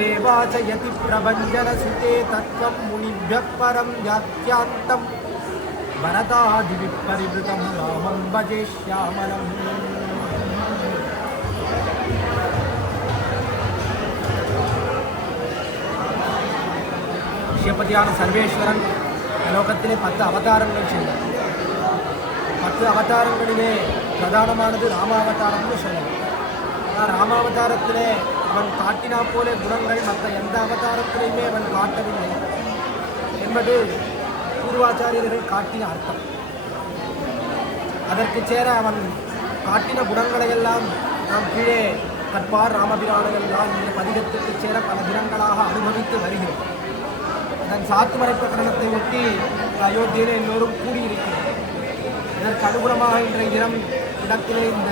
रेवाचयति प्रभञ्जनसुते तत्त्वं मुनिभ्यः परं यात्यान्तं भरतादिविपरिवृतं रामं भजे श्यामलम्. விஷயபதியான சர்வேஸ்வரன் லோகத்திலே 10 அவதாரங்கள் செய்தார். 10 அவதாரங்களிலே பிரதானமானது ராமாவதாரம்னு சொல்லலாம். ஆனால் ராமாவதாரத்திலே அவன் காட்டினா போல குணங்கள் மற்ற எந்த அவதாரத்திலையுமே அவன் காட்டவில்லை என்பது பூர்வாச்சாரியர்கள் காட்டின அர்த்தம். அதற்கு சேர அவன் காட்டின குணங்களையெல்லாம் நாம் கீழே கற்பார் ராமபிரானையெல்லாம் இந்த பதிகத்திற்கு சேர பல தினங்களாக அனுபவித்து வருகிறோம். அதன் சாத்துமறை பிரகடனத்தை ஒட்டி அயோத்தியிலே எல்லோரும் கூடியிருக்கிறோம். இதற்கு அனுகுணமாக இன்றைய தினம் இடத்திலே இந்த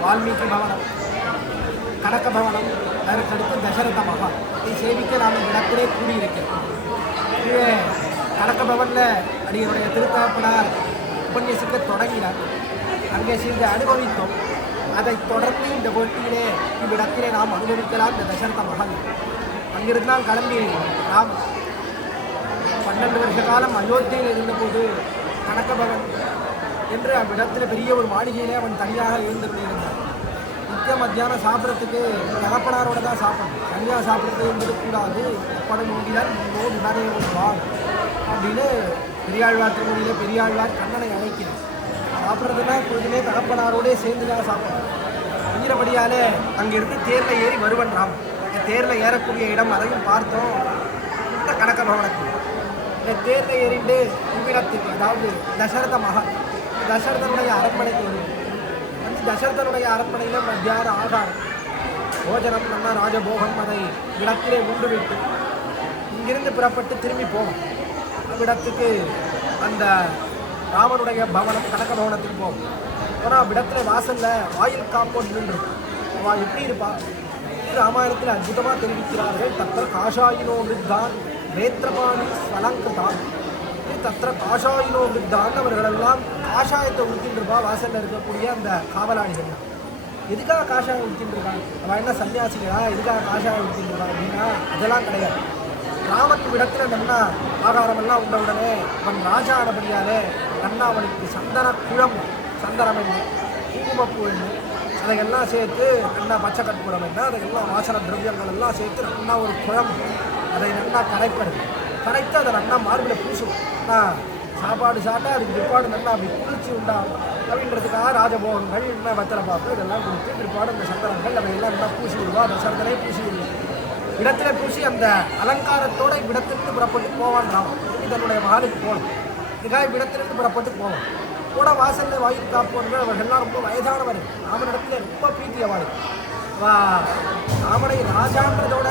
வால்மீகி பவனம், கனக பவனம், அதற்கடுத்து தசரத மகால் இதை சேவிக்க நாம் இந்த இடத்திலே கூடியிருக்கிறோம். இதுவே கனக பவனில் அடியனுடைய திருத்தகப்பனார் உபன்யசிக்க தொடங்கினார். அங்கே சிறிது அனுபவித்தோம். அதைத் தொடர்ந்து இந்த போட்டியிலே இவ்விடத்திலே நாம் அனுபவிக்கலாம். இந்த தசரத மகால் அங்கிருந்தால் கிளம்பி நாம் 12 வருஷ காலம் அயோத்தியில் இருந்தபோது கனகபவன் என்று அவ்விடத்தில் பெரிய ஒரு மாளிகையிலே அவன் தனியாக இருந்து கொண்டிருந்தான். நித்திய மத்தியானம் சாப்பிட்றதுக்கு தகப்பனாரோட தான் சாப்பிடணும். தனியாக சாப்பிட்றது என்பது கூடாது. படம் நோண்டினால் நோடு நிறைய வாழ் அப்படின்னு பெரியாழ்வார் திருமொழியில் பெரியாழ்வார் கண்ணனை அழைக்கிறார். சாப்பிட்றதுனா எப்பொழுதுமே தகப்பனாரோடே சேர்ந்து தான் சாப்பிடணும். அப்படிங்கிறபடியாலே அங்கிருந்து தேரில் ஏறி வருவன் ராம். தேரில் ஏறக்கூடிய இடம் அதையும் பார்த்தோம். இந்த கனக பவனத்தில் இந்த தேரில் ஏறிண்டு இவ்விடத்துக்கு, அதாவது தசரத மகன் தசரதனுடைய அரண்மனைக்கு வருவோம். அந்த தசரதனுடைய அரண்மனையில் மத்தியான ஆகாரம் போஜனம் நம்ம ராஜபோகம் அதை இடத்திலே உண்டுவிட்டு இங்கிருந்து புறப்பட்டு திரும்பி போவோம். அவ்விடத்துக்கு அந்த ராமனுடைய பவனம் கனக பவனத்துக்கு போவோம். ஆனால் அவ்விடத்தில் வாசலில் வாயில் காம்பவுண்ட் நின்றுருக்கும். அவள் எப்படி இருப்பா? ராமாயணத்தில் அற்புதமாக தெரிவிக்கிறார்கள். தத்திர காஷாயினோ விருத்தான் நேத்திரபாணி ஸ்வலங்கிருதான். தத்திர காஷாயினோ விருத்தான் அவர்களெல்லாம் காஷாயத்தை உடுத்தின்றிருப்பா. வாசலில் இருக்கக்கூடிய அந்த காவலாளிகள் எதுக்காக காஷாயம் உடுத்தின்றிருக்காங்க? அவள் என்ன சன்னியாசிகளா? எதுக்காக காஷாயம் உடுத்தின்றிருக்கா அப்படின்னா அதெல்லாம் கிடையாது. ராமத்து இடத்துல நன்னா ஆகாரமெல்லாம் உண்ட உடனே அவன் ராஜா ஆனபடியாலே நன்னா அவனுக்கு சந்தன குழம், சந்தனம் என்ன, குங்குமப்பூ என்ன, அதையெல்லாம் சேர்த்து நல்லா பச்சை கற்பூரம் என்ன, அதையெல்லாம் வாசன திரவியங்கள் எல்லாம் சேர்த்து நல்லா ஒரு குழம்பு அதை நல்லா கரைத்து அதை நல்லா மார்பில் பூசும். ஆனால் சாப்பாடு சாப்பிட்டா அதுக்கு பிற்பாடு நல்லா அப்படி குளிர்ச்சி உண்டாகும் அப்படின்றதுக்காக ராஜபோகங்கள் என்ன வத்தலை பார்ப்பு இதெல்லாம் கொடுத்து பிற்பாடு அந்த சந்தனங்கள் அவையெல்லாம் நல்லா பூசி விடுவா. அந்த சந்தனே பூசி விடுவோம். இடத்துல பூசி அந்த அலங்காரத்தோடு இவ்விடத்திலிருந்து புறப்பட்டு போவான் ராமன். தன்னுடைய மகாலுக்கு போகணும். இதுக்காக இவ்விடத்திலிருந்து புறப்பட்டு போவான். கூட வாசலில் வாயில் காப்பவர்கள் அவர்கள்லாம் ரொம்ப வயதானவர்கள். ராமனிடத்துல ரொம்ப பிரீத்தி அவளுக்கு. ராமனை ராஜான்றதோட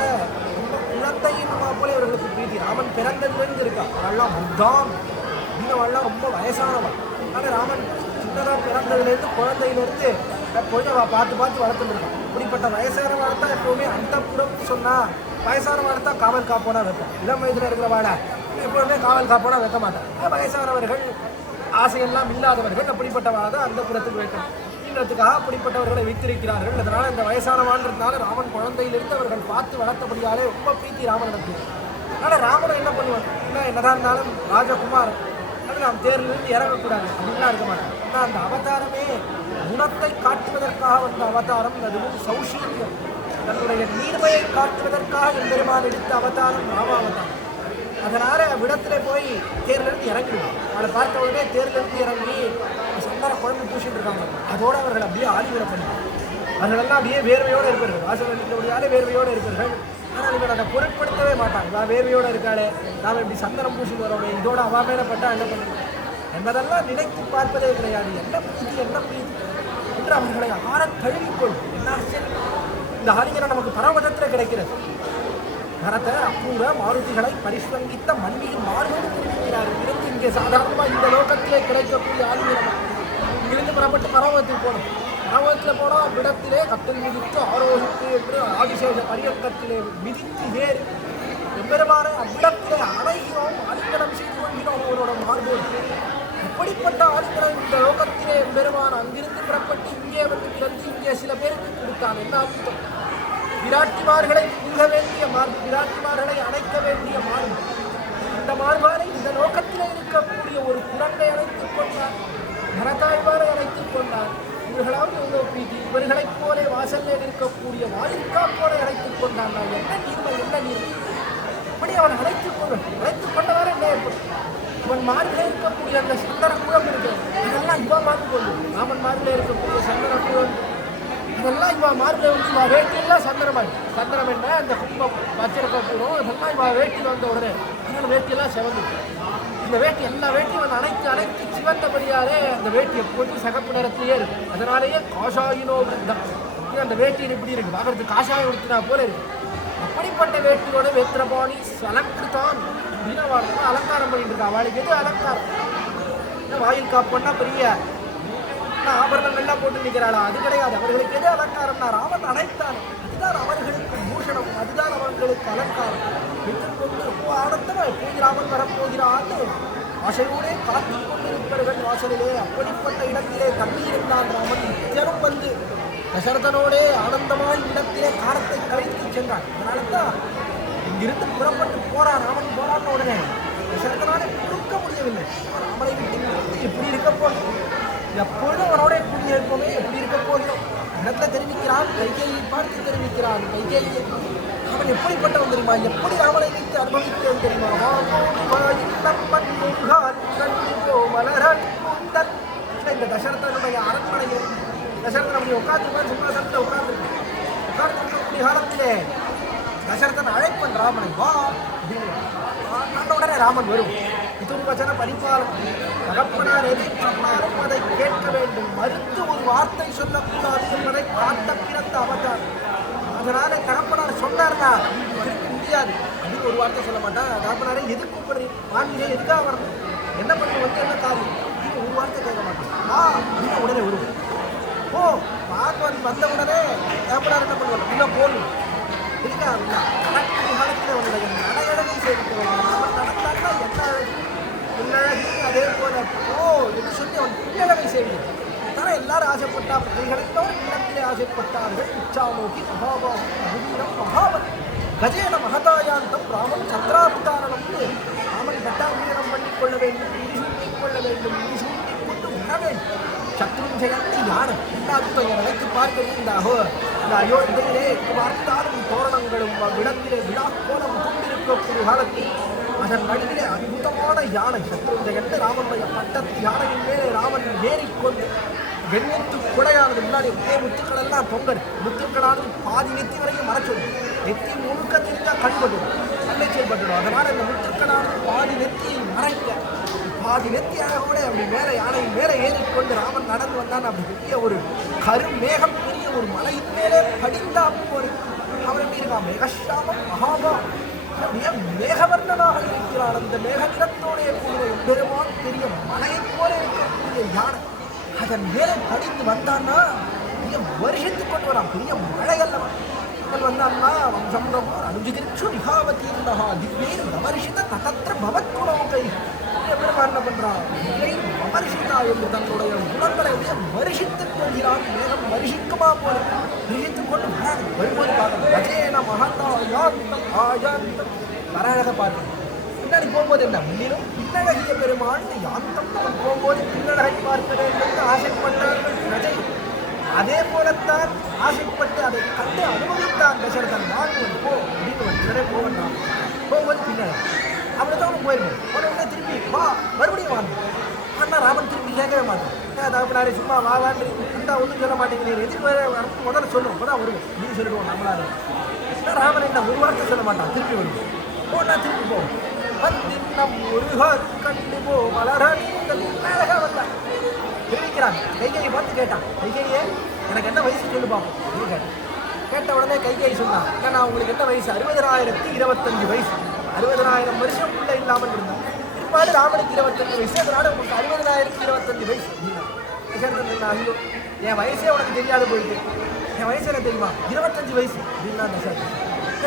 ரொம்ப குழந்தையின் போல இவர்களுக்கு பிரீத்தி. ராமன் பிறந்ததுலேருந்து இருக்கா. அவள்லாம் புத்தாம் அப்படின்னு அவள்லாம் ரொம்ப வயசானவள். ஆனால் ராமன் சின்னதாக பிறந்ததுலேருந்து குழந்தையிலேருந்து எப்பொழுதும் அவள் பார்த்து பார்த்து வளர்த்துருக்கான். இப்படிப்பட்ட வயசான வாழை எப்போவுமே அந்த புறம்னு சொன்னால் வயசான வாழை தான் காவல் காப்போனா வைப்போம். இளம் வயதில் இருக்கிற வாழை எப்போவுமே காவல் காப்போனா வைக்க மாட்டான். வயசானவர்கள் ஆசையெல்லாம் இல்லாதவர்கள் அப்படிப்பட்டவாக தான் அந்த புறத்துக்கு வைக்கணும் அப்படின்றதுக்காக அப்படிப்பட்டவர்களை வைத்திருக்கிறார்கள். அதனால் இந்த வயசானவான்றதுனால ராமன் குழந்தையிலிருந்து அவர்கள் பார்த்து வளர்த்தபடியாலே ரொம்ப பிரீத்தி ராமனுக்கு. ஆனால் ராமனை என்ன பண்ணுவாங்க? என்னதான் இருந்தாலும் ராஜகுமார் அது நாம் தேர்லிருந்து இறங்கக்கூடாது அப்படின்லாம் இருக்க மாட்டோம். ஆனால் அந்த அவதாரமே குணத்தை காட்டுவதற்காக வந்த அவதாரம். அதுவும் சௌஷீல்யம், தன்னுடைய நீர்மையை காட்டுவதற்காக எம்பெருமான் எடுத்த அவதாரம் ராமாவதாரம். அதனால் விடத்தில் போய் தேர்லிருந்து இறங்கிடுவோம். அவளை பார்த்த உடனே தேர்லிருந்து இறங்கி சந்தன குழம்பு பூசிட்டு இருக்காங்க. அதோடு அவர்கள் அப்படியே ஆதிவிட பண்ணுவாங்க. அவர்களெல்லாம் அப்படியே வேர்வையோடு இருப்பார்கள். வாசல் இருக்கிறபடியாலே வேர்வையோடு இருப்பார்கள். ஆனால் இவன் அதை பொருட்படுத்தவே மாட்டாங்க. நான் வேர்வையோடு இருக்காளே, நாம் இப்படி சந்தனம் பூசிட்டு வரோமே, இதோட அவா மேலே பட்டால் என்ன பண்ணுறது என்பதெல்லாம் நினைத்து பார்ப்பதே கிடையாது. என்ன பிரீதி என்ன பிரீதி என்று அவர்களை ஆற கழுவிக்கொள்ளும். என்ன ஆச்சரியம்! இந்த ஆலிங்கனம் நமக்கு பரவதத்தில் கிடைக்கிறது. பரத அப்பூர மாருதிகளை பரிஸ்வங்கித்த மண்ணியின் மாறுபடி தெரிவிக்கிறார்கள். இருந்து இங்கே சாதாரணமாக இந்த லோகத்திலே கிடைக்கக்கூடிய ஆலிங்கனம் இங்கிருந்து புறப்பட்டு பரவத்துக்கு போகணும். பரவத்தில் போனால் விடத்திலே கட்டல் மிதித்து ஆரோகித்து என்று ஆதிசேஷ பரியக்கத்திலே மிதித்து ஏறி எம்பெருமானை அவ்விடத்திலே அடைகிறோம், ஆலிங்கனம் செய்து கொள்கிறோம் அவரோட மார்போடு. இப்படிப்பட்ட ஆலிங்கனம் இந்த லோகத்திலே எம்பெருமான் அங்கிருந்து புறப்பட்டு இங்கே வந்து பிறந்து இங்கே சில பேருக்கு கொடுத்தான். என்ன அர்த்தம்? பிராட்டிமார்களை புக வேண்டிய பிராட்டிமார்களை அணைக்க வேண்டிய மார்பு. அந்த மார்பானை இந்த நோக்கத்தில் இருக்கக்கூடிய ஒரு குரங்கை அழைத்துக் கொண்டார், பரதாய்வாரை அழைத்துக் கொண்டார். இவர்களாவது எவ்வளோ பிரீதி, இவர்களைப் போலே வாசலில் இருக்கக்கூடிய வாயிற்கா போல அழைத்துக் கொண்டான். என்ன நீர்மை, என்ன நீர், அப்படி அவன் அழைத்துக் கொண்டவாறு என்ன ஏற்படும்? இவன் மார்பிலே இருக்கக்கூடிய அந்த சந்தன குளம் இருக்கு, அதெல்லாம் இவன் மார்பு கொண்டு, ராமன் மார்பிலே இருக்கக்கூடிய சந்தன குளம் இதெல்லாம் இவன் மார்பிலே வந்து இவன் வேட்டியெல்லாம் சந்தனம் என்ன அந்த கும்பம் வச்சிருக்க கூடும், இதெல்லாம் இவன் வேட்டி வந்த உடனே அதனால வேட்டியெல்லாம் செவந்து இந்த வேட்டி எல்லா வேட்டியும் அவன் அனைத்து சிவந்தபடியாலே அந்த வேட்டி எப்போதும் சகப்பு நிறத்திலேயே இருக்கு. அதனாலேயே காஷாயினோ தான் அந்த வேட்டியில் இப்படி இருக்கு, பார்க்கறதுக்கு காஷாயம் கொடுத்தினா போல இருக்கு. அப்படிப்பட்ட வேட்டியோட வேத்திரபாணி அலங்கிருத்தான் அப்படின்னு அவள் அலங்காரம் பண்ணிட்டு இருக்கா. அவளுக்கு எது அலங்காரம்? வாயில் காப்புன்னா பெரிய ஆபரணங்கள்லாம் போட்டு நிற்கிறாளா? அது கிடையாது. அவர்களுக்கு எது அலங்காரம்னா ராமன் அனைத்தான், அதுதான் அவர்களுக்கு பூஷணம், அதுதான் அவர்களுக்கு அலங்காரம். பெற்றுக்கொண்டு ரொம்ப ஆனந்தமா எப்போது ராமன் வரப்போகிறான்னு ஆசையோடே காத்து கொண்டிருப்பவர்கள் வாசலிலே. அப்படிப்பட்ட இடத்திலே தங்கியிருந்தான் ராமன். நித்தியரும் வந்து தசரதனோடே ஆனந்தமாய் இடத்திலே காலத்தை கழித்து சென்றான். அதனால தான் இங்கிருந்து புறப்பட்டு போறான். ராமன் போறான்னு உடனே தசரதனாலே கொடுக்க முடியவில்லை. ராமனை விட்டு எப்படி இருக்க போகிறோம், எப்பொழுதும் அவனோட குடியிருப்போமே எப்படி இருக்க போகிறோம் இடத்துல தெரிவிக்கிறான். கைகேலியை பார்த்து தெரிவிக்கிறான். கைகேலியை அவன் எப்படிப்பட்டவன் தெரியுமா, எப்படி ராமனை வைத்து அனுபவித்தவன் தெரியுமா? இந்த தசரதனுடைய அரண்மனையில் தசரதன் அப்படி உட்கார்ந்து சிம்மாசனத்தில் உட்கார்ந்துருக்கக்கூடிய காலத்திலே தசரதன் அழைப்பன் ராமனை வா அப்படின்னு உடனே ராமன் வரும். பிதுர்வச்சன பரிபாலம், தகப்பனார் எதை சொன்னாலும் அதை கேட்க வேண்டும், மறுத்து ஒரு வார்த்தை சொல்லக்கூடாது என்பதை காட்ட பிறந்த அவதார். அதனால தகப்பனார் சொன்னார்னா திருப்பி முடியாது அப்படின்னு ஒரு வார்த்தை சொல்ல மாட்டான். தகப்பனாரை எது கூப்பிடுறீங்க, ஆன்மீக எதுக்காக வரணும், என்ன பண்ண வந்து என்ன காரியம், ஒரு வார்த்தை கேட்க மாட்டேன். அப்படின்னு உடனே வருவோம். ஓ பார்வன் வந்த உடனே தகப்பனார் என்ன பண்ணுவாங்க, இன்னும் போகணும் இருக்காங்க காலத்தில் அவனுடைய நடையழகை சேர்க்கிறோம். அவன் நடந்தாக்கா என்ன பின்னழகு, அதே போல ஓ என்று சொல்லி அவன் பின்னழகை செய்வான். அதனால் எல்லாரும் ஆசைப்பட்டா பிள்ளைகளோடு இல்லத்திலே ஆசைப்பட்டார்கள். இச்சாமோகி மகாபாவம் அகுவீரம் மகாவன் கஜேன மகதாயாந்தம் ராமன் சந்திராவதாரணம்னு ராமன் கட்டாவீரம் பண்ணிக்கொள்ள வேண்டும், சூட்டிக் கொள்ள வேண்டும், சூட்டிக் கொண்டு உண வேண்டும். சத்ருஞ்சயந்தி யானை எல்லாத்தையும் நினைத்து பார்க்கிறது. இந்த அயோத்தியிலே பார்த்தாலும் தோரணங்களும் விடத்திலே விழா கோலம் கொண்டிருக்கக்கூடிய காலத்தில் அதன் வழியிலே அற்புதமான யானை சத்ருஞ்சயன் ராமனுடைய பட்டத்து யானையின் மேலே ராமன் ஏறிக்கொண்டு வெண்முத்து குடையானது முன்னாடி ஒரே முத்துக்கள் எல்லாம் பொங்கல் முத்துக்களானது பாதி நெத்தி வரைக்கும் மறைச்சோம். நெத்தி முழுக்க தெரிந்தால் கண்படும், கண்ணை செயல்பட்டுடும். அதனால் அந்த முத்துக்களானது பாதி நெத்தியை மறைக்க பாதி நெத்தியாக கூட அப்படி மேலே யானையின் மேலே ஏறிக்கொண்டு ராமன் நடந்து வந்தான். அப்படி பெரிய ஒரு கருமேகம் பெரிய ஒரு மலையின் மேலே படிந்தா ஒரு அவன் எப்படி இருக்கான், மேகஷாமம் மகாபா மேகவர்ணனாக இருக்கிறான். அந்த மேக நிறத்தோடைய கூடிய பெருமான் பெரிய மலையைப் போல இருக்கக்கூடிய யானை அதன் மேலே படிந்து வந்தான்னா மிக வருஷத்துக் கொண்டு வரான். பெரிய மழையல்லவன் வந்தான்னா வம்சம் அனுஜிதிர்ச்சு நிகாவதி திவ்யைர் அமரிஷித ததத்திர பவத்குணோகை பெருமான் என்ன பண்றான், அமரிஷிதா என்று தன்னுடைய குணங்களை வருஷித்துக் கொள்கிறான். மேகம் வருஷிக்குமா போல வருஷித்துக் கொண்டு வரும்போது பார்க்கணும். அஜேன மகதாயாந்தம் ஆயாந்தம் வரழக பார்க்கணும். பின்னாடி போகும்போது என்ன முன்னிலும் பின்னழகிய பெருமாள் யாந்தம் அவன் போகும்போது பின்னழகை பார்க்க வேண்டும் என்று ஆசைப்பட்டார்கள் பிரஜை. அதே போலத்தான் ஆசைப்பட்டு அதை கண்டு அனுபவித்தான் தசரதன். வாங்குவது போ அப்படின்னு உடனே போவண்டான். போகும்போது பின்னழகு அவனுக்கு அவனுக்கு போயிருந்தேன். உடனே திருப்பி வா மறுபடியும் வாங்க. ஆனால் ராமன் திருப்பி கேட்கவே மாட்டேன். தகப்பனாரே சும்மா வாவான்னு அந்த ஒன்றும் சொல்ல மாட்டேங்கிறீங்க, எதுக்கு முதல்ல சொல்லுவோம், அப்போ தான் வருவோம் நீ சொல்லுவோம் நம்மளால. ராமன் என்ன ஒரு வார்த்தை சொல்ல மாட்டான், திருப்பி வருவோம். போனா திருப்பி போவோம். நம் முருகர் கண்டு போ மலரணிகள் அழகா வந்தான் தெரிவிக்கிறான். கைகையை பார்த்து கேட்டான், கைகையே எனக்கு என்ன வயசு சொல்லு பார்ப்போம் கேட்டான். கேட்ட உடனே கைகை சொன்னான், நான் உங்களுக்கு என்ன வயசு, 60,025 வயசு, 60,000 வருஷம் உள்ள இல்லாமல் இருந்தான். பிற்பாடு ராமனுக்கு 25 வயசு, அதனால உங்களுக்கு 60,025 வயசு. ஐயோ என் வயசே உனக்கு தெரியாது போயிட்டு, என் வயசு என்ன தெரியுமா, 25 வயசு அப்படின்னா தசரதன்.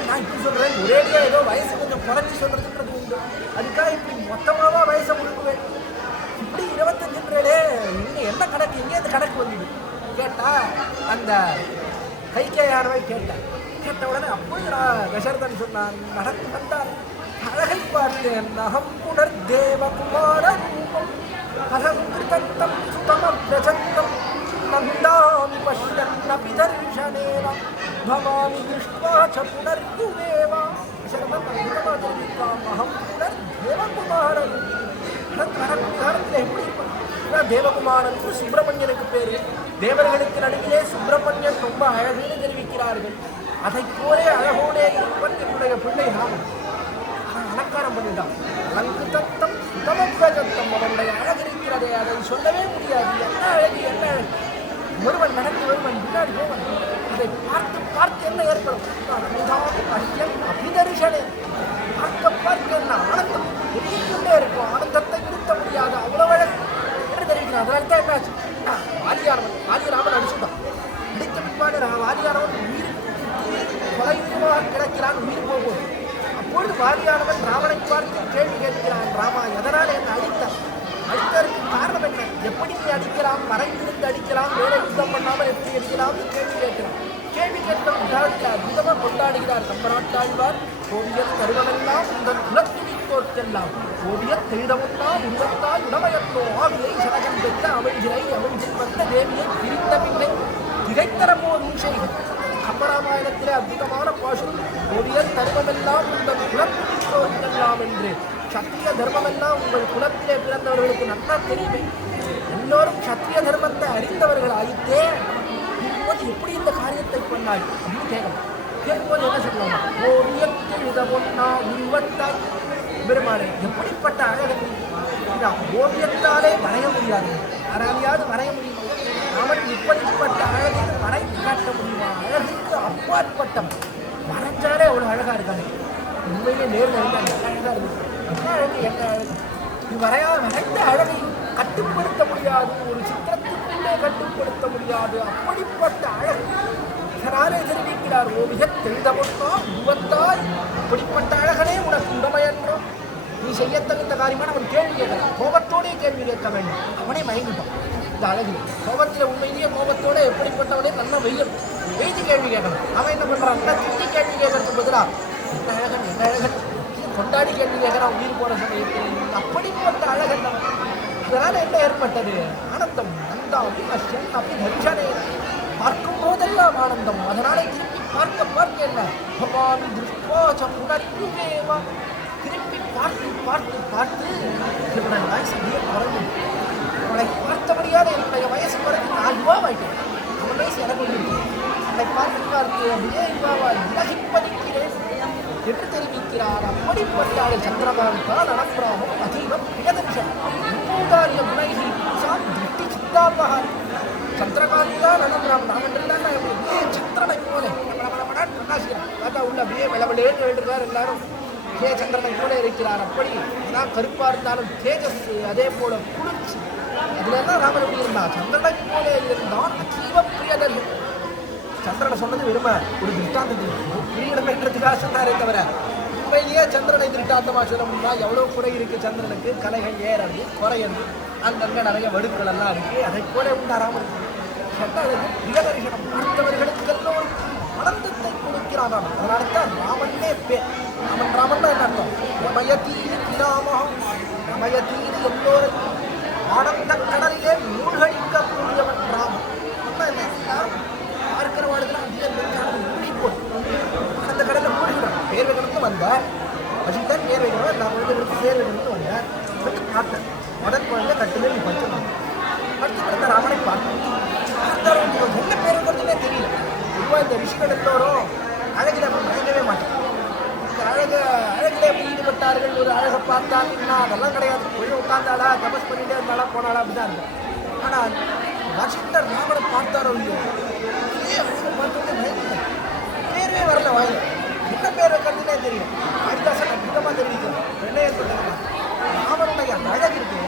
நான் இப்படி சொல்கிறேன், ஒரேடியா ஏதோ வயசு கொஞ்சம் குறைச்சி சொல்கிறதுன்றது உண்டு, அதுக்காக இப்படி மொத்தமாக வயசை முழுக்குவேன். இப்படி 25ன்றே இன்னும் என்ன கணக்கு, எங்கேருந்து கணக்கு வந்துடு கேட்டா அந்த கைகேயானவை கேட்டேன். கேட்டவுடனே அப்போது தசரதன் சொன்னான், நடந்து வந்தார். அழகை பார்த்தேன். அகம் புனர் தேவகுமார ரூபம் அகங்கிருதம் சுதம பிரசந்தம் நந்தாமி பஷ்யன்னபி தர்ஷனேன பவாமி திருஷ்ட்வா ச புனர்யுவேவ. தசரதன் அற்புதமாக தெரிவித்தான், அகம் புனர் தேவகுமார ரூபம். எப்படி இருக்கும்? தேவகுமாரன் சுப்பிரமணியனுக்கு பேரு. தேவர்களுக்கு நடுவிலே சுப்பிரமணியன் ரொம்ப அழகுன்னு தெரிவிக்கிறார்கள். அதை போலே அழகோடே இருப்பன் என்னுடைய பிள்ளை ராமன். அலங்காரம் பண்ணிட்டான். அலங்குதத்தம் சுதமப்பிரஜத்தம், அவனுடைய அழகு இருக்கிறதே, அதை சொல்லவே முடியாது. என்ன அழகு, என்ன அழகு! ஒருவன் நடந்து ஒருவன் பின்னாடி போவன். அதை பார்த்து பார்த்து என்ன ஏற்படும்? அபிதர்ஷனே, பார்க்க பார்க்க என்ன ஆனந்தம் தெரிவிக்கொண்டே இருக்கும். ஆனந்தத்தை நிறுத்த முடியாது, அவ்வளவு அழகு என்று தெரிவிக்கிறான். அதனால தான் என்னாச்சு, வாலியானவன் அடிச்சுட்டான். அடித்த பிற்பாடு வாலியானவன் உயிர் கொலையுமாக கிடக்கிறான், உயிர் போகும்போது. அப்பொழுது வாலியானவன் ராமனை பார்த்து கேள்வி கேட்கிறான், ராமா எதனால் என்ன அடித்தான்? அடித்ததற்கு காரணம் என்ன? எப்படி நீ அடிக்கலாம்? மறைந்திருந்து அடிக்கலாம், வேலை யுத்தம் பண்ணாமல் எப்படி அடிக்கலாம் கேள்வி கேட்கிறான். கேள்வி கேட்கிற காலத்தில் அற்புதமாக கொண்டாடுகிறார் கம்பநாட்டாழ்வார். கோவியத் தருவமெல்லாம் உங்கள் குலத்துவித்தோர்க்கெல்லாம் கோவியத் தெய்தமுல்லாம் உருவத்தால் உடமையற்றோ ஆவியை சடகம் பெற்ற அமைஞ்சிரை அமைஞ்சில் வந்த தேவியை பிரித்த பின்னை திகைத்தரமோ நீஷைகள். கம்பராமாயணத்திலே அற்புதமான பாசுரம். கோவியத் தர்மமெல்லாம் உங்கள் குலத்துவித்தோர்க்கெல்லாம் என்று. சத்திரிய தர்மமெல்லாம் உங்கள் குலத்திலே பிறந்தவர்களுக்கு நல்லா தெரியுமே. எல்லோரும் சத்திரிய தர்மத்தை அறிந்தவர்கள் ஆயிட்டே எப்படி இந்த காரியத்தை பண்ணாய் அப்படின்னு கேட்கலாம். கேட்கும்போது என்ன சொல்லலாமா? ஓவியத்தில் பொன்னா உருவத்தாய் பெருமாளே, எப்படிப்பட்ட அழகு! இந்த ஓவியத்தாலே வரைய முடியாது, யாராலையாவது வரைய முடியுமா? அவன் இப்படிப்பட்ட அழகில் வரைந்து காட்ட முடியுமா? அழகுக்கு அப்பாற்பட்டவன். வரைஞ்சாலே அவ்வளோ அழகா இருக்காங்க. உண்மையிலே நேரில் இருந்தாங்க அழகா இருக்கு. என்ன அழகு, என்ன அழகு! இது வரைந்த அழகை கட்டுப்படுத்த முடியாது, ஒரு சித்திரத்துக்குள்ளே கட்டுப்படுத்த முடியாது. அப்படிப்பட்ட அழகு இதனாலே தெரிவிக்கிறார். ஓவியத் தெளிதமுன்னா உருவத்தாய், அப்படிப்பட்ட அழகனே உனக்கு உடமையன்றோ? நீ செய்ய தகுந்த காரியமான அவன் கேள்வி கேட்கலாம். கோபத்தோடே கேள்வி கேட்க வேண்டும். அவனே மயங்கிட்டான் இந்த அழகில். கோபத்தில் உண்மையிலேயே கோபத்தோட எப்படிப்பட்டவனே நல்லா வெய்து கேள்வி கேட்கணும். அவன் என்ன பண்ணுறான்? திருத்தி கேள்வி கேட்கறதுக்கு பதிலாக என்ன அழகன், என்ன அழகன் கொண்டாடி கேள்வி கேட்கிறான். உயிர் போன சமயத்தில் அப்படிப்பட்ட அழகன். இதனால் என்ன ஏற்பட்டது? ஆனந்தம். நந்தாமி பஷ்யன் அப்படி தரிசனே, பார்க்கும் போதெல்லாம் ஆனந்தம். அதனாலே திருப்பி பார்க்க பார்க்க என்ன பவாமி திருஷ்ட்வா ச புனர்யுவேவ. திருப்பி பார்த்து பார்த்து பார்த்து என்னுடைய வயசு அப்படியே குறைஞ்சு, அவனை பார்த்தபடியாத என்னுடைய வயசு குறைஞ்சு நான் யுவாவாயிட்டேன். அவன் வயசு எனக்கு இருக்கு. என்னை பார்த்து பார்த்து அப்படியே யுவாவா இலகிப்பதிக்கிறேன் என்று தெரிவிக்கிறார். அப்படிப்பட்டாலே சந்திரகாந்தா நனப்பிராமம் அதீவ பிரியதர்ஷன் மூதாரிய குணைகி சாம் திருஷ்டி சித்தாபகாரி. சந்திரகாந்தா நனப்பிராமம் நாமன்றா சந்திரனை போல பார்த்தா உள்ள அப்படியே விளவிலேன்னு எழுதுறார். எல்லாரும் சந்திரனை போல இருக்கிறார். அப்படி ஏன்னா கருப்பா இருந்தாலும் தேஜஸ், அதே போல குளிர்ச்சி, அதுல எல்லாம் ராமன் எப்படி இருந்தா சந்திரனை போல இருந்தான். அதீவ பிரியதர்ஷன். சந்திரனை சொன்னது வெறும ஒரு திருஷ்டாந்தத்துக்கு பிரியடமைன்றதுக்காக சொன்னாரே தவிர உண்மையிலேயே சந்திரனை திருஷ்டாந்தமாக சொல்ல முடியுமா? எவ்வளோ குறை இருக்குது சந்திரனுக்கு. கலைகள் ஏறது குறையது, அங்கங்கே நிறைய வடுக்கள் எல்லாம் இருக்குது. அதை போல உண்டாராமல் சொன்னதுக்கு பிரியதரிசனம் பார்த்தவர்களுக்கு எல்லோரும் ஆனந்தத்தை கொடுக்கிறான். அதனால தான் ராமன்னே பேர். ராமன் தான் என்ன அர்த்தம்? ரமயதீர் கிராமம். ரமயதீர் எல்லோரும் ஆனந்த கடலிலே மூழ்கடிக்கக்கூடியவன் ராமன். பார்க்கிற வாழ்க்கை மூழ்கி போய் அந்த கடலில் மூழ்கினான். பேர் வைக்கணும்னு வந்தார். வசித்தான் பேர் வைக்கணும். நான் வந்து பேர் வைக்கணும்னு வந்தேன். வந்து பார்த்தேன். முதல் குழந்தை கட்டுமே நீ படிச்சிருந்தாங்க. படித்து கொடுத்த ராமனை பார்த்தேன். என்ன பேர் வைக்கிறதுனே தெரியல. பொதுவாக இந்த ரிஷிகள் எல்லோரும் அழகில் அப்படி மயங்கவே மாட்டேன். இந்த அழகில் எப்படி ஈடுபட்டார்கள்? ஒரு அழகை பார்த்தாங்கன்னா அதெல்லாம் கிடையாது. கொஞ்சம் உட்காந்தாளா, தபஸ் பண்ணிட்டே இருந்தாளா, போனாளா, அப்படிதான் இருக்கும். ஆனால் வசிஷ்டர் ராமனை பார்த்தாரோ இல்லையோ, பேரே வரல வாயில. என்ன பேர் வைக்கிறதுனே தெரியும். காளிதாசன் அற்புதமாக தெரிவிக்கிறோம். வெள்ளைய சொல்லுங்க, ராமனுடைய அந்த அழகு இருக்கு.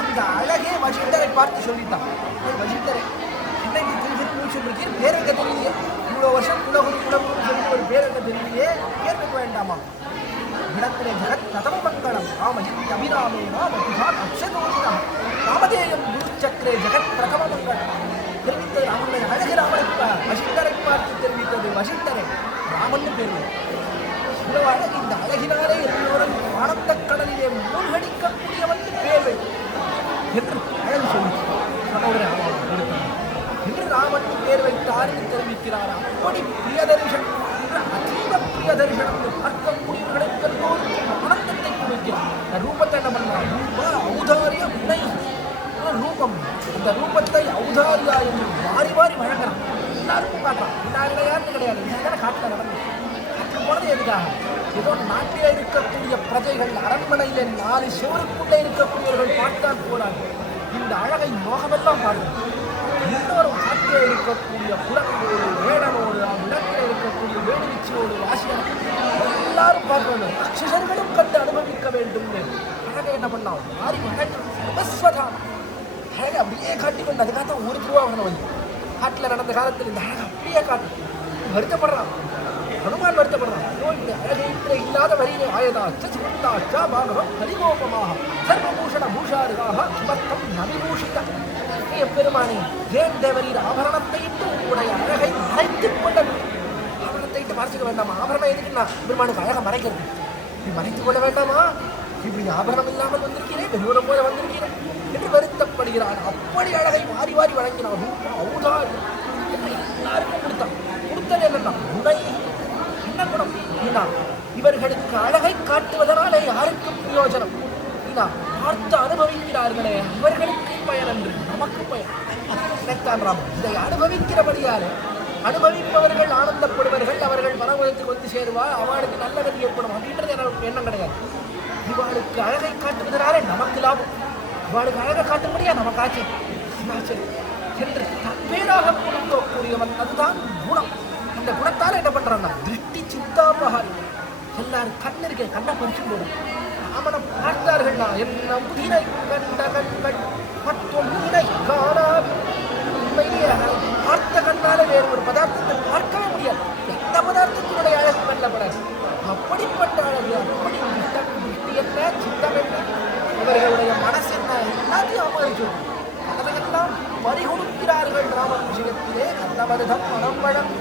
அந்த அழகே வசிஷ்டரை பார்த்து சொல்லிட்டான். வசிஷ்டரை இன்னைக்கு திருச்சி சொல்லிருக்கேன், பேர் வைக்க தெரியலையே. இவ்வளோ வருஷம் குலகுரு சொல்லி ஒரு பேர் வைக்க தெரியலையே, பேர் வைக்க வேண்டாமா? இடத்திலே ஜெகத் நதம மங்களம் ராமஹிம் அபிராமே ராமகுஷாத் அக்ஷதோதினம் ராமதேயம் குருச்சக்கரே ஜெகத் பிரதம மங்களம் தெரிவித்தது. ராமனுடைய அழகு ராமனை வசிஷ்டரை பார்த்து தெரிவித்தது. வசிஷ்டரை ராமன் பேர். இவ்வளவு அழகு, இந்த அழகினாலே எல்லோரும் ஆனந்த கடலிலே மூழ்கடிக்கக்கூடியவன் பேர் என்று அழகு சொல்லி சொன்னவுடனே என்று ராமன் பேர் வைத்தார் என்று தெரிவிக்கிறார். அப்படி பிரியதர்ஷன் அதீவ பிரியதர்ஷனம் பார்க்கக்கூடியவர்களுக்கு ஆனந்தத்தை கொடுக்கிறார். இந்த ரூபத்தை என்ன பண்ணலாம்? ரூப ஔதாரிய உணை ரூபம். இந்த ரூபத்தை ஔதாரியா என்று வாரி வாரி வழங்குறான். எல்லாருக்கும் காட்டுறான். எல்லாரும் யாருன்னு கிடையாது. இதனால காட்டில் நடந்து காட்டில் போனது எதுக்காக? ஏதோ நாட்டில் இருக்கக்கூடிய பிரஜைகள் அரண்மனையில 4 செவருக்குள்ளே இருக்கக்கூடியவர்கள் பார்த்தால் போனாங்க. இந்த அழகை மோகமெல்லாம் பாருங்கள். இன்னொரு காட்டில் இருக்கக்கூடிய புலங்களோடு வேடனோடு இடத்தில் இருக்கக்கூடிய வேடுவீச்சியோடு வாசியம் எல்லாரும் பார்க்க வேண்டும். ராட்சசர்களும் கண்டு அனுபவிக்க வேண்டும். அழகை என்ன பண்ணலாம்? மாறி மகன் அழகை அப்படியே காட்டிக்கொண்டு அதுக்காகத்தான் 1 ரூபா வாங்கின வந்து காட்டில் நடந்த காலத்தில் இந்த அழகை அப்படியே காட்டு வருத்தப்படுறான். ஹனுமான் வருத்தப்படுறான். இந்த அழகை இல்லாத வரியிலே ஆயதா சித்தா பாகவம் ஹரிகோபமாக சர்வபூஷண பூஷாருகாக சுமத்தம் நவிபூஷித பெருமானே, ஏன் தேவரீர் ஆபரணத்தை இட்டு உங்களுடைய அழகை மறைத்துக் கொள்ள ஆபரணத்தை இட்டு மறைச்சிக்க வேண்டாமா? ஆபரணம் எதுக்குன்னா பெருமானுக்கு அழகை மறைக்கிறது. நீ மறைத்துக் கொள்ள வேண்டாமா? இப்படி ஆபரணம் இல்லாமல் வந்திருக்கிறேன், வெறுவனம் போல வந்திருக்கிறேன் என்று வருத்தப்படுகிறார். அப்படி அழகை வாரி வாரி வழங்கினார். அவுதாரி என்று எல்லாருக்கும் கொடுத்தான். கொடுத்தது என்னன்னா உடை என்ன குணம்? இவர்களுக்கு அழகை காட்டுவதனாலே யாருக்கும் பிரயோஜனம் பார்த்து அனுபவிக்கிறார்களே அவர்களுக்கு பயன் என்று நமக்கு பயன் நினைத்தான் ராமன். இதை அனுபவிக்கிறபடியாலே அனுபவிப்பவர்கள் ஆனந்தப்படுவார்கள். அவர்கள் மனோகத்தில் வந்து சேருவார். அவளுக்கு நல்ல கதி ஏற்படும் அப்படின்றது எனக்கு எண்ணம் கிடையாது. இவளுக்கு அழகை காட்டுவதனாலே நமக்கு லாபம், இவளுக்கு அழகை காட்டும்படியா நமக்கு ஆச்சரியம் என்று தப்பேராக கொடுக்கக்கூடியவன். அதுதான் குணம். இந்த குணத்தால் என்ன பண்றான்னா திருஷ்டி சித்தாபகாரி. எல்லாரும் கண் இருக்க கண்ணை பறிச்சு போடும். ராமனை பார்த்தார்கள். என்ன உயிரை கண்ட கண்கள் மற்றும் உயிரை காணாது. உண்மையிலேயே பார்த்த கண்ணால வேறு ஒரு பதார்த்தத்தை பார்க்கவே முடியாது. எந்த பதார்த்தத்தினுடைய அழகு கண்டப்படாது. அப்படிப்பட்ட அழகு. அப்படி திருஷ்டி என்ன, சித்தம் என்ன, இவர்களுடைய மனசு என்ன, எல்லாத்தையும் அமர்ச்சோம். அதையெல்லாம் பறிகொடுக்கிறார்கள் ராமன் விஷயத்திலே. அந்த மருதம் மனம் வளம்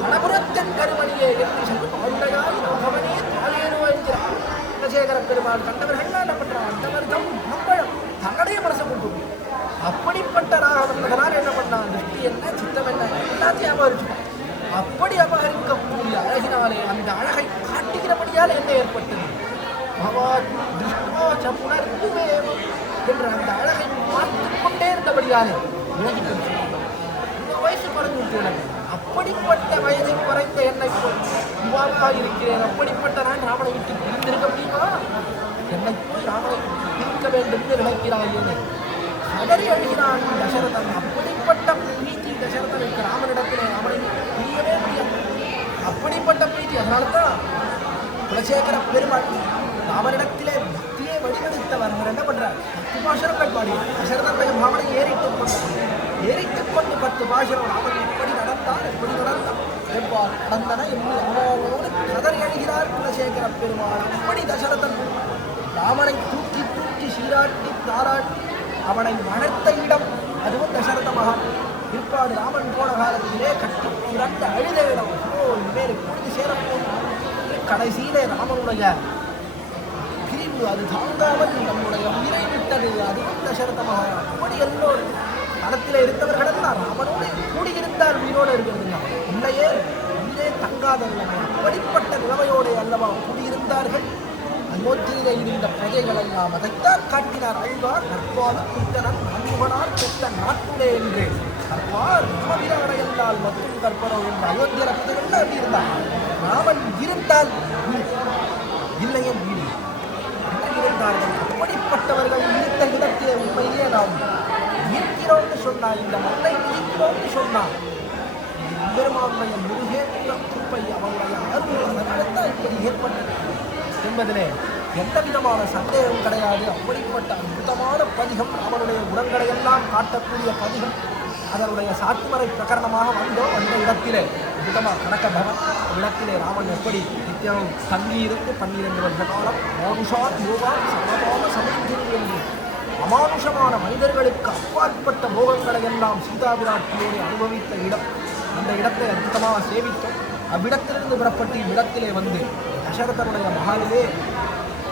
கணபுரத்தின் கருமணியே என்று சொல்லி வாழ்ந்ததால் அவனே தாழேனோ என்கிறார் குலசேகர பெருமாள். கண்டவர்கள் என்ன பண்றான்? அந்த மருதம் நம்பழம் தன்னுடைய மனசை கொண்டு அப்படிப்பட்ட ராகவந்தனால் என்ன பண்ணான்? திருஷ்டி என்ன, சித்தம் என்ன, எல்லாத்தையும் அபகரிச்சுட்டான். அப்படி அபகரிக்கக்கூடிய அழகினாலே அந்த அழகை காட்டுகிறபடியால் என்ன ஏற்பட்டது? என்று அந்த அழகை பார்த்து கொண்டே இருந்தபடியாலே வயசு குறைஞ்சு. அப்படிப்பட்ட வயதை குறைந்த என்னை போல் யுவாவாக இருக்கிறேன். அப்படிப்பட்ட நான் ராமனை விட்டு பிரிந்திருக்க முடியுமா? என்னை போய் ராமனை பிரிக்க வேண்டும் என்று நினைக்கிறாயே கதறி அழுகிறான் தசரதன். அப்படிப்பட்ட பிரீத்தி தசரதனுக்கு ராமனிடத்திலே ராமனை பிரியவே முடியாது. அப்படிப்பட்ட பிரீத்தி. அதனால்தான் குலசேகர பெருமாள் ராமனிடத்திலே பக்தியை வடிவெடுத்தவர். அவர் என்ன பண்றார்? 10 பாசுரங்கள் பாடினார். தசரதனுடைய பாவனை ஏறிட்டுக் கொண்டு 10 பாசுரம் ராமன் எப்படி நடந்தார், எப்படி நடந்தார், எவ்வாறு நடந்தன என்று அவனோடு கதறி அழுகிறார் குலசேகர பெருமாள். அப்படி தசரதன் ராமனை தூக்கி தூக்கி சீராட்டி தாராட்டி அவனை வளர்த்த இடம் அதுவும் தசரத மகான். பிற்பாடு ராமன் போன காலத்திலே கட்டி பிறந்த அழுத இடம். இனிமேல் எப்பொழுது சேரப்போம்? கடைசியிலே ராமனுடைய பிரிவு அது தாங்காமல் நம்முடைய உயிரை விட்டது. அதுவும் தசரத மகான். அப்படி எல்லோரும் களத்தில் இருந்தவர்களெல்லாம் ராமனோடு கூடியிருந்தார். உயிரோடு இருக்கிறதுங்க இல்லையே, உயிரே தங்காதல்ல. அப்படிப்பட்ட நிலைமையோடு அல்லவா கூடியிருந்தார்கள். அயோத்தியிலே இருந்த பிரஜைகள் எல்லாம் அதைத்தான் காட்டினார் அழ்வார். நற்பால் புத்தனன் அன்புகனார் பெற்ற நாட்டுலே என்று கற்பார் ராமபிரானை எல்லால் மற்றும் கற்பனோ என்ற அயோத்தியில பிரஜைகள் அப்படி இருந்தார். ராமன் இருந்தால் இல்லையே உயிர் இருந்தார்கள். அப்படிப்பட்டவர்கள் இருந்த இடத்திலே உண்மையிலே நாம் இருக்கிறோம்னு சொன்னா, இந்த மண்ணை இருக்கிறோம்னு சொன்னா பெருமானுடைய முருகேற்ற குப்பை அவனுடைய அருள்தான் இப்படி ஏற்பட்டது என்பதிலே எந்த விதமான சந்தேகம் கிடையாது. அப்படிப்பட்ட அற்புதமான பதிகம் அவனுடைய குணங்களை எல்லாம் காட்டக்கூடிய பதிகம். அதனுடைய சாத்துமறை பிரகரணமாக வந்தோம். அந்த இடத்திலே அற்புதமாக கணக்கபவன் இடத்திலே ராமன் எப்படி நித்தியம் தங்கியிருந்து 12 வருஷ காலம் மானுஷான் யோகான் சமமான சமுத்திரி என்று அமானுஷமான மனிதர்களுக்கு அப்பாற்பட்ட மோகங்களை எல்லாம் சீதா பிராட்டியோடு அனுபவித்த இடம். அந்த இடத்தை அற்புதமாக சேவித்தோம். அவ்விடத்திலிருந்து புறப்பட்டு இவ்விடத்திலே வந்து தசரதனுடைய மகாலிலே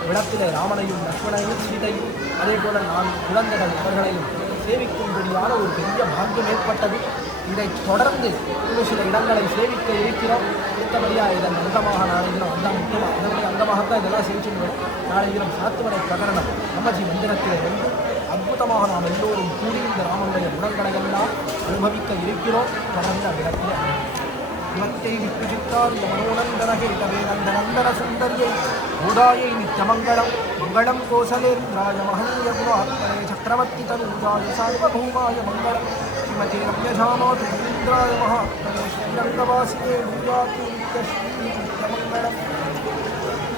விடத்திலே ராமனையும் லக்ஷ்மணையும் சீதையும் அதே போல 4 குழந்தைகள் இவர்களையும் சேவிக்கும்படியான ஒரு பெரிய பாக்கியம் ஏற்பட்டது. இதைத் தொடர்ந்து இன்னும் சில இடங்களை சேவிக்க இருக்கிறோம். அடுத்தபடியாக இதன் அங்கமாக நாளை தினம் அந்த முக்கியமாக அதனுடைய அங்கமாகத்தான் இதெல்லாம் சேவிச்சுக்கிறோம். நாளை தினம் சாத்துமலை பிரகரணம் அம்மஜி மந்திரத்திலே வந்து அற்புதமாக நாம் எல்லோரும் கூடி இந்த ராமனுடைய குணங்களை எல்லாம் அனுபவிக்க இருக்கிறோம். தொடர்ந்து அவ்விடத்திலே இவத்தை விட்டு சித்தார் இந்த மனோநந்தனகே கவேநந்த நந்தன சுந்தரியை கோதாயை நித்தியமங்கலம் மங்களம் கோசலேந்திராய மகனீய குணாத்மனே சக்கரவர்த்தி தனூஜாய சார்வபௌமாய மங்களம் ஸ்ரீமதே ரம்யசாமாது ரவீந்திராய மகாத்மனே ஸ்ரீரங்கவாசியே பூஜாத்து நித்யஸ்ரீ நித்தியமங்கலம்